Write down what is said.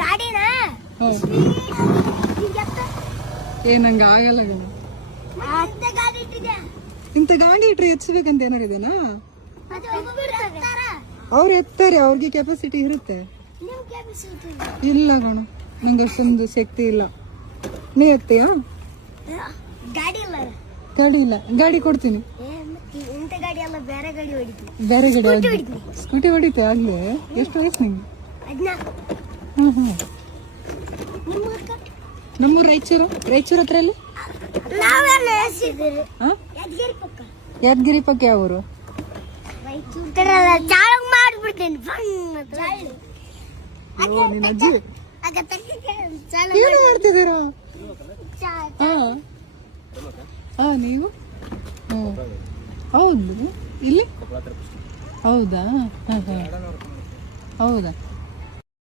ಗಾಡಿನ ನಂಗೆ ಆಗಲ್ಲ ಇಂಥ ಗಾಡಿ ಇಟ್ರೆ ಎತ್ಸ್ಬೇಕಂತ ಏನಾರು ಇದೆನಾ? ಅವ್ರು ಎತ್ತಾರೆ, ಅವ್ರಿಗೆ ಕೆಪಾಸಿಟಿ ಇರುತ್ತೆ. ಇಲ್ಲ ಕಣ, ನಂಗೆ ಅಷ್ಟೊಂದು ಶಕ್ತಿ ಇಲ್ಲ. ನೀ ಎತ್ತೀಯಾ? ಗಾಡಿ ಇಲ್ಲ, ಗಾಡಿ ಕೊಡ್ತೀನಿ. ಬೇರೆ ಗಾಡಿ ಸ್ಕೂಟಿ ಹೊಡಿತೆ ಆಗ್ಲೇ? ಎಷ್ಟು ವಯಸ್ಸು ನಿಂಗೆ? ನಮ್ಮೂರು ರಾಯಚೂರು ಹತ್ರ ಅಲ್ಲಿ ಯಾದಗಿರಿ ಪಕ್ಕ ಯಾವ ಊರು? ಏನು ಮಾಡ್ತಿದ್ದೀರಾ? ನೀವು ಹೌದು ಇಲ್ಲಿ ಹೌದಾ? ಹೌದಾ?